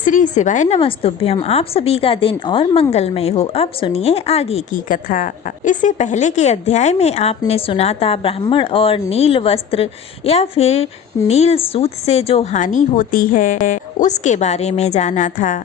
श्री शिवाय नमस्तुभ्यम। आप सभी का दिन और मंगलमय हो। अब सुनिए आगे की कथा। इससे पहले के अध्याय में आपने सुना था ब्राह्मण और नील वस्त्र या फिर नील सूत से जो हानि होती है उसके बारे में जाना था।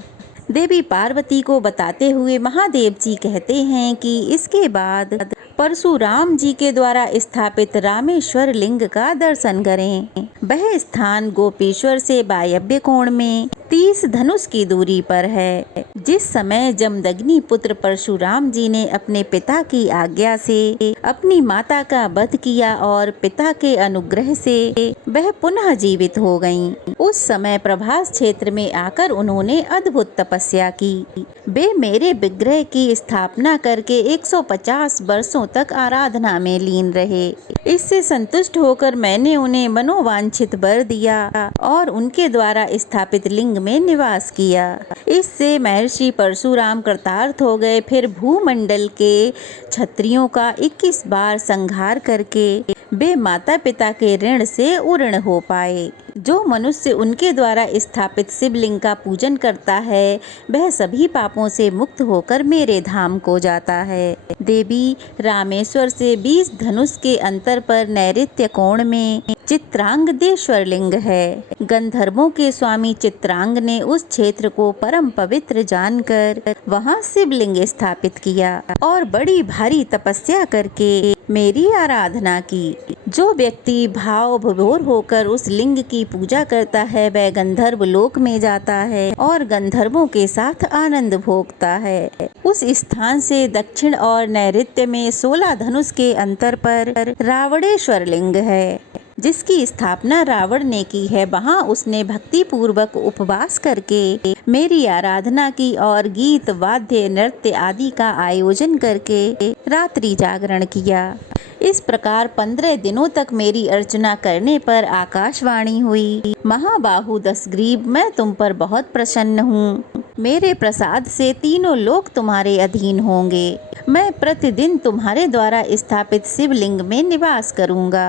देवी पार्वती को बताते हुए महादेव जी कहते हैं कि इसके बाद परशुराम जी के द्वारा स्थापित रामेश्वर लिंग का दर्शन करें। वह स्थान गोपेश्वर से वायव्य कोण में 30 धनुष की दूरी पर है। जिस समय जमदग्नि पुत्र परशुराम जी ने अपने पिता की आज्ञा से अपनी माता का वध किया और पिता के अनुग्रह से वह पुनः जीवित हो गईं। उस समय प्रभास क्षेत्र में आकर उन्होंने अद्भुत तपस्या की। वे मेरे विग्रह की स्थापना करके 150 वर्षों तक आराधना में लीन रहे। इससे संतुष्ट होकर मैंने उन्हें मनोवांछित वर दिया और उनके द्वारा स्थापित लिंग में निवास किया। इससे महर्षि परशुराम कृतार्थ हो गए। फिर भूमंडल के क्षत्रियों का 21 बार संहार करके वे माता पिता के ऋण से उऋण हो पाए। जो मनुष्य उनके द्वारा स्थापित शिवलिंग का पूजन करता है वह सभी पापों से मुक्त होकर मेरे धाम को जाता है। देवी रामेश्वर से 20 धनुष के अंतर पर नैऋत्य कोण में चित्रांगदेश्वर लिंग है। गंधर्वों के स्वामी चित्रांग ने उस क्षेत्र को परम पवित्र जानकर वहां शिवलिंग स्थापित किया और बड़ी भारी तपस्या करके मेरी आराधना की। जो व्यक्ति भाव विभोर होकर उस लिंग की पूजा करता है वह गंधर्व लोक में जाता है और गंधर्वों के साथ आनंद भोगता है। उस स्थान से दक्षिण और नैऋत्य में 16 धनुष के अंतर पर रावणेश्वर लिंग है, जिसकी स्थापना रावण ने की है। वहाँ उसने भक्ति पूर्वक उपवास करके मेरी आराधना की और गीत वाद्य नृत्य आदि का आयोजन करके रात्रि जागरण किया। इस प्रकार 15 दिनों तक मेरी अर्चना करने पर आकाशवाणी हुई, महाबाहु दशग्रीव, मैं तुम पर बहुत प्रसन्न हूँ। मेरे प्रसाद से तीनों लोक तुम्हारे अधीन होंगे। मैं प्रतिदिन तुम्हारे द्वारा स्थापित शिवलिंग में निवास करूँगा।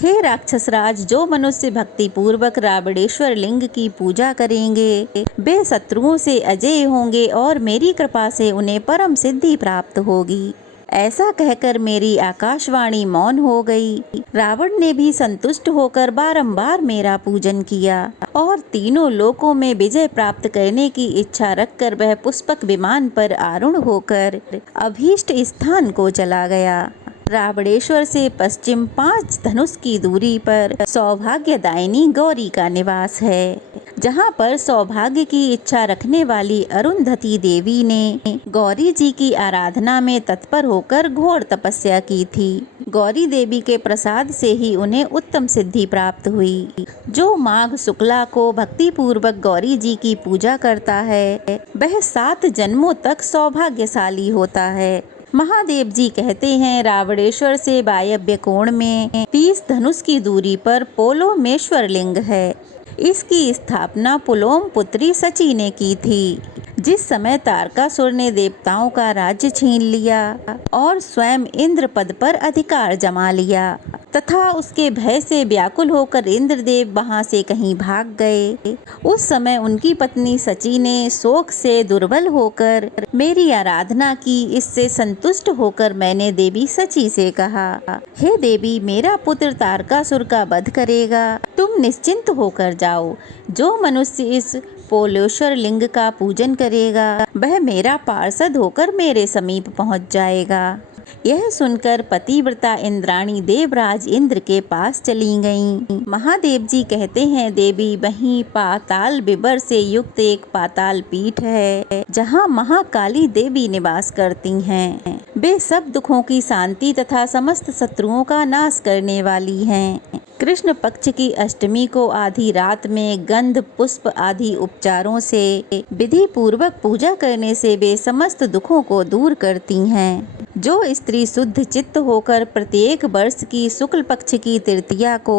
हे राक्षसराज, जो मनुष्य भक्ति पूर्वक रावणेश्वर लिंग की पूजा करेंगे वे शत्रुओं से अजेय होंगे और मेरी कृपा से उन्हें परम सिद्धि प्राप्त होगी। ऐसा कहकर मेरी आकाशवाणी मौन हो गई। रावण ने भी संतुष्ट होकर बारंबार मेरा पूजन किया और तीनों लोकों में विजय प्राप्त करने की इच्छा रखकर वह पुष्पक विमान पर आरूढ़ होकर अभीष्ट स्थान को चला गया। रावणेश्वर से पश्चिम 5 धनुष की दूरी पर सौभाग्यदायिनी गौरी का निवास है, जहाँ पर सौभाग्य की इच्छा रखने वाली अरुंधति देवी ने गौरी जी की आराधना में तत्पर होकर घोर तपस्या की थी। गौरी देवी के प्रसाद से ही उन्हें उत्तम सिद्धि प्राप्त हुई। जो माघ शुक्ला को भक्ति पूर्वक गौरी जी की पूजा करता है वह 7 जन्मों तक सौभाग्यशाली होता है। महादेव जी कहते हैं, रावणेश्वर से वायव्य कोण में 30 धनुष की दूरी पर पोलोमेश्वर लिंग है। इसकी स्थापना पुलोम पुत्री सची ने की थी। जिस समय तारकासुर ने देवताओं का राज्य छीन लिया और स्वयं इंद्र पद पर अधिकार जमा लिया तथा उसके भय से व्याकुल होकर इंद्रदेव वहां से कहीं भाग गए, उस समय उनकी पत्नी सची ने शोक से दुर्बल होकर मेरी आराधना की। इससे संतुष्ट होकर मैंने देवी सची से कहा, हे देवी, मेरा पुत्र तारकासुर का वध करेगा, तुम निश्चिंत होकर जाओ। जो मनुष्य इस पोलोश्वर लिंग का पूजन करेगा वह मेरा पार्षद होकर मेरे समीप पहुंच जाएगा। यह सुनकर पतिव्रता इंद्राणी देवराज इंद्र के पास चली गईं। महादेव जी कहते हैं, देवी, वहीं पाताल विवर से युक्त एक पाताल पीठ है जहाँ महाकाली देवी निवास करती हैं। वे सब दुखों की शांति तथा समस्त शत्रुओं का नाश करने वाली हैं। कृष्ण पक्ष की अष्टमी को आधी रात में गंध पुष्प आदि उपचारों से विधि पूर्वक पूजा करने से वे समस्त दुखों को दूर करती हैं। जो स्त्री शुद्ध चित्त होकर प्रत्येक वर्ष की शुक्ल पक्ष की तृतीया को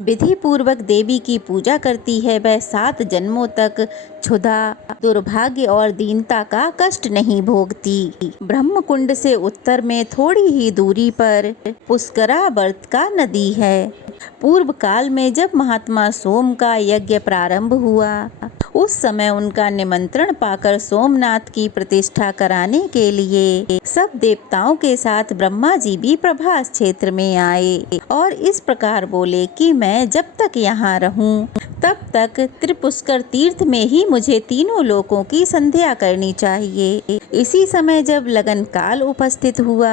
विधि पूर्वक देवी की पूजा करती है वह 7 जन्मों तक क्षुधा, दुर्भाग्य और दीनता का कष्ट नहीं भोगती। ब्रह्म कुंड से उत्तर में थोड़ी ही दूरी पर पुष्करावर्त का नदी है। पूर्व काल में जब महात्मा सोम का यज्ञ प्रारंभ हुआ उस समय उनका निमंत्रण पाकर सोमनाथ की प्रतिष्ठा कराने के लिए सब देवताओं के साथ ब्रह्मा जी भी प्रभास क्षेत्र में आए और इस प्रकार बोले कि मैं जब तक यहाँ रहूं तब तक त्रिपुष्कर तीर्थ में ही मुझे तीनों लोकों की संध्या करनी चाहिए। इसी समय जब लगन काल उपस्थित हुआ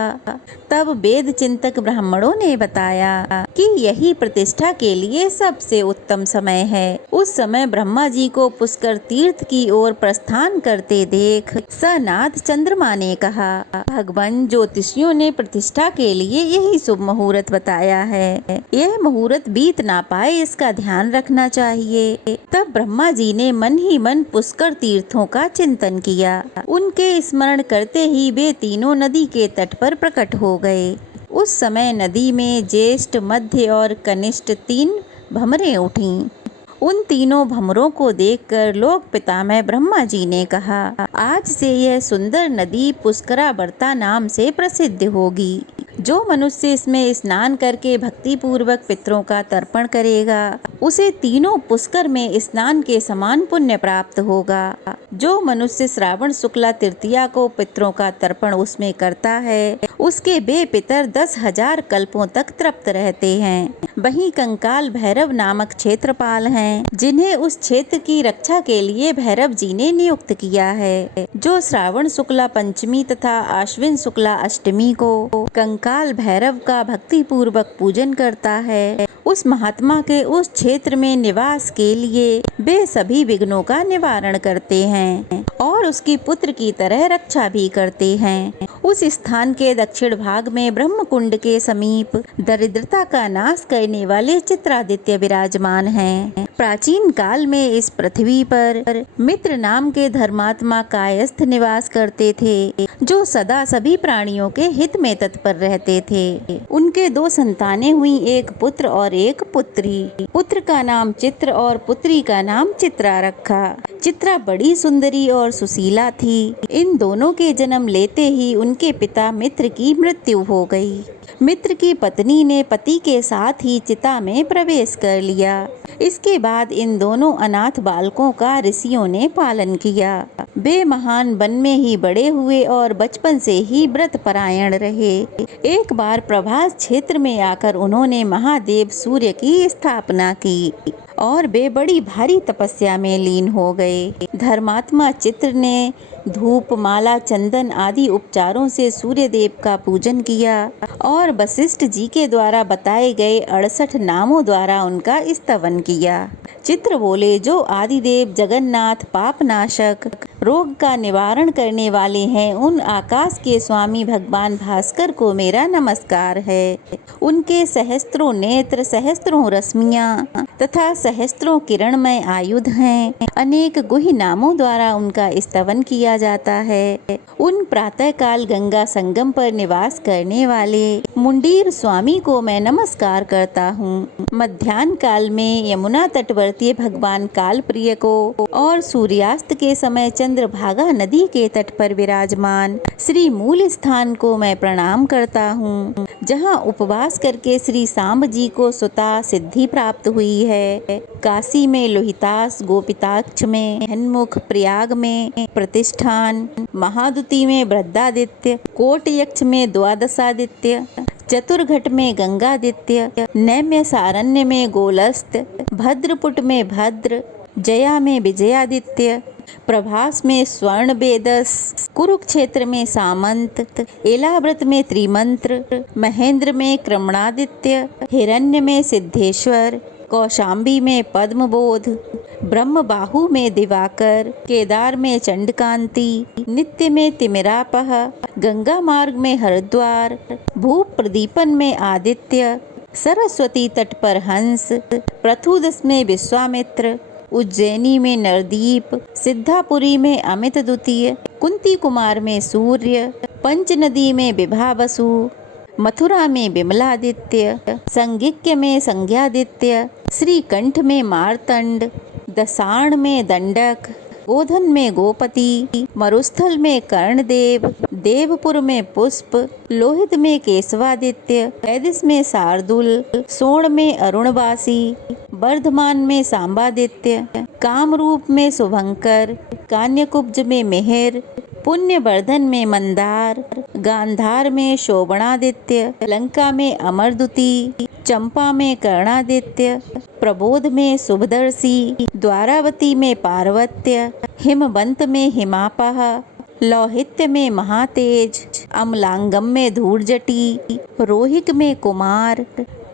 तब वेद चिंतक ब्राह्मणों ने बताया कि यही प्रतिष्ठा के लिए सबसे उत्तम समय है। उस समय ब्रह्मा जी को पुष्कर तीर्थ की ओर प्रस्थान करते देख सनाथ चंद्रमा ने कहा, भगवान ज्योतिषियों ने प्रतिष्ठा के लिए यही शुभ मुहूर्त बताया है, यह मुहूर्त बीत ना पाए इसका ध्यान रखना चाहिए। तब ब्रह्मा जी ने मन ही मन पुष्कर तीर्थों का चिंतन किया। उनके स्मरण करते ही वे तीनों नदी के तट पर प्रकट हो गए। उस समय नदी में ज्येष्ठ, मध्य और कनिष्ठ 3 भंवरें उठीं। उन तीनों भंवरों को देखकर लोक पितामह ब्रह्मा जी ने कहा, आज से यह सुंदर नदी पुष्करावर्ता नाम से प्रसिद्ध होगी। जो मनुष्य इसमें स्नान करके भक्ति पूर्वक पितरों का तर्पण करेगा उसे तीनों पुष्कर में स्नान के समान पुण्य प्राप्त होगा। जो मनुष्य श्रावण शुक्ला तृतीया को पितरों का तर्पण उसमें करता है उसके वे पितर 10,000 कल्पों तक तृप्त रहते हैं। वहीं कंकाल भैरव नामक क्षेत्रपाल हैं जिन्हें उस क्षेत्र की रक्षा के लिए भैरव जी ने नियुक्त किया है। जो श्रावण शुक्ला पंचमी तथा आश्विन शुक्ला अष्टमी को कंकाल भैरव का भक्ति पूर्वक पूजन करता है उस महात्मा के उस क्षेत्र में निवास के लिए वे सभी विघ्नों का निवारण करते हैं और उसकी पुत्र की तरह रक्षा भी करते हैं। उस स्थान के दक्षिण भाग में ब्रह्म कुंड के समीप दरिद्रता का नाश करने वाले चित्रादित्य विराजमान हैं। प्राचीन काल में इस पृथ्वी पर मित्र नाम के धर्मात्मा कायस्थ निवास करते थे जो सदा सभी प्राणियों के हित में तत्पर रहते थे। उनके 2 संतानें हुई, एक पुत्र और एक पुत्री। पुत्र का नाम चित्र और पुत्री का नाम चित्रा रखा। चित्रा बड़ी सुंदरी और सुशीला थी। इन दोनों के जन्म लेते ही उनके पिता मित्र की मृत्यु हो गई। मित्र की पत्नी ने पति के साथ ही चिता में प्रवेश कर लिया। इसके बाद इन दोनों अनाथ बालकों का ऋषियों ने पालन किया। वे महान वन में ही बड़े हुए और बचपन से ही व्रत परायण रहे। एक बार प्रभास क्षेत्र में आकर उन्होंने महादेव सूर्य की स्थापना की और वे बड़ी भारी तपस्या में लीन हो गए। धर्मात्मा चित्र ने धूप, माला, चंदन आदि उपचारों से सूर्य देव का पूजन किया और वशिष्ठ जी के द्वारा बताए गए 68 नामों द्वारा उनका स्तवन किया। चित्र बोले, जो आदिदेव जगन्नाथ पापनाशक रोग का निवारण करने वाले हैं उन आकाश के स्वामी भगवान भास्कर को मेरा नमस्कार है। उनके सहस्त्रों नेत्र, सहस्त्रों रश्मियाँ तथा सहस्त्रों किरणमय आयुध हैं। अनेक गुह्य नामों द्वारा उनका स्तवन किया जाता है। उन प्रातः काल गंगा संगम पर निवास करने वाले मुंडीर स्वामी को मैं नमस्कार करता हूँ। मध्याह्न काल में यमुना तटवर्ती भगवान काल प्रिय को और सूर्यास्त के समय चंद्रभागा नदी के तट पर विराजमान श्री मूल स्थान को मैं प्रणाम करता हूँ, जहाँ उपवास करके श्री सांब जी को सुता सिद्धि प्राप्त हुई है। काशी में लोहितास, गोपिताक्ष में हन्मुख, प्रयाग में प्रतिष्ठान, महादुति में वृद्धादित्य, कोटयक्ष में द्वादशादित्य, चतुर्घट में गंगादित्य, नैम्य सारण्य में गोलस्त, भद्रपुट में भद्र, जया में विजयादित्य, प्रभास में स्वर्ण वेदस, कुरुक्षेत्र में सामंत, एलाव्रत में त्रिमंत्र, महेंद्र में क्रमणादित्य, हिरण्य में सिद्धेश्वर, कौशाम्बी में पद्मबोध, ब्रह्म बाहु में दिवाकर, केदार में चंडकांति, नित्य में तिमिरापह, गंगा मार्ग में हरिद्वार, भूप प्रदीपन में आदित्य, सरस्वती तट पर हंस, प्रथुदस में विश्वामित्र, उज्जैनी में नरदीप, सिद्धापुरी में अमित द्वितीय, कुंती कुमार में सूर्य, पंचनदी में विभावसु, मथुरा में विमलादित्य, संगिक्य में संज्ञादित्य, श्रीकंठ में मार्तंड, दसाण में दंडक, गोधन में गोपति, मरुस्थल में कर्णदेव, देवपुर में पुष्प, लोहित में केशवादित्य, कैदिस में शार्दुल, सोण में अरुणवासी, वर्धमान में सांबादित्य, कामरूप में शुभंकर, कान्यकुब्ज में मिहिर, पुण्यवर्धन में मंदार, गांधार में शोभनादित्य, लंका में अमरदुति, चंपा में कर्णादित्य, प्रबोध में शुभदर्शी, द्वारावती में पार्वत्य, हिमवंत में हिमापह, लौहित्य में महातेज, अमलांगम में धूर्जटी, रोहिक में कुमार,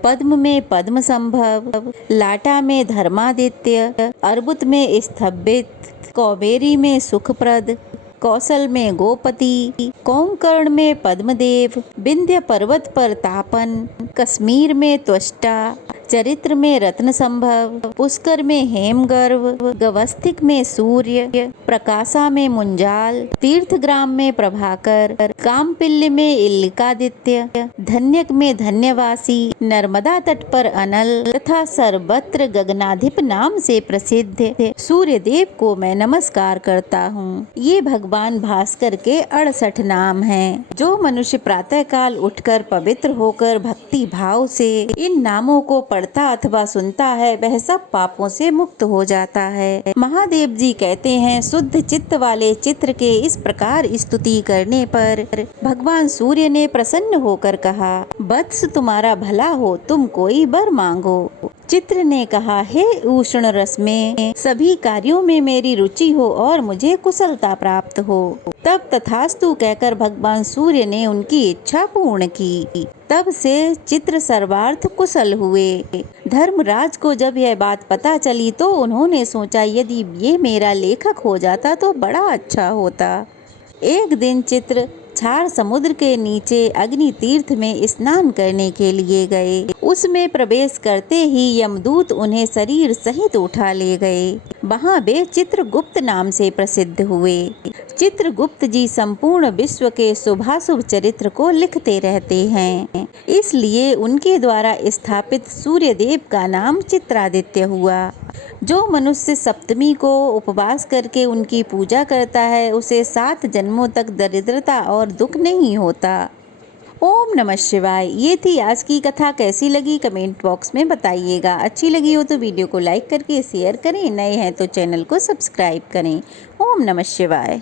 पद्म में पद्म संभव, लाटा में धर्मादित्य, अर्बुत में स्तंभित, कौबेरी में सुखप्रद, कौशल में गोपति, कौंकर्ण में पद्मदेव, विंध्य पर्वत पर तापन, कश्मीर में त्वष्टा, चरित्र में रत्न संभव, पुष्कर में हेमगर्भ, गवस्थिक में सूर्य, प्रकाशा में मुंजाल, तीर्थग्राम में प्रभाकर, कामपिल्य में इल्लिकादित्य, धन्यक में धन्यवासी, नर्मदा तट पर अनल तथा सर्वत्र गगनाधिप नाम से प्रसिद्ध सूर्य देव को मैं नमस्कार करता हूँ। ये भगवान भास्कर के 68 नाम हैं। जो मनुष्य प्रातः काल उठकर पवित्र होकर भक्ति भाव से इन नामों को पढ़ता अथवा सुनता है वह सब पापों से मुक्त हो जाता है। महादेव जी कहते हैं, शुद्ध चित्त वाले चित्र के इस प्रकार स्तुति करने पर भगवान सूर्य ने प्रसन्न होकर कहा, वत्स तुम्हारा भला हो, तुम कोई वर मांगो। चित्र ने कहा, हे उष्ण रस में सभी कार्यों में मेरी रुचि हो और मुझे कुशलता प्राप्त हो। तब तथास्तु कहकर भगवान सूर्य ने उनकी इच्छा पूर्ण की। तब से चित्र सर्वार्थ कुशल हुए। धर्मराज को जब यह बात पता चली तो उन्होंने सोचा, यदि ये मेरा लेखक हो जाता तो बड़ा अच्छा होता। एक दिन चित्र क्षार समुद्र के नीचे अग्नि तीर्थ में स्नान करने के लिए गए। उसमें प्रवेश करते ही यमदूत उन्हें शरीर सहित उठा ले गए। वहाँ वे चित्रगुप्त नाम से प्रसिद्ध हुए। चित्रगुप्त जी संपूर्ण विश्व के शुभाशुभ चरित्र को लिखते रहते हैं, इसलिए उनके द्वारा स्थापित सूर्य देव का नाम चित्रादित्य हुआ। जो मनुष्य सप्तमी को उपवास करके उनकी पूजा करता है उसे 7 जन्मों तक दरिद्रता और दुख नहीं होता। ओम नमः शिवाय। ये थी आज की कथा। कैसी लगी कमेंट बॉक्स में बताइएगा। अच्छी लगी हो तो वीडियो को लाइक करके शेयर करें, नए हैं तो चैनल को सब्सक्राइब करें। ओम नमः शिवाय।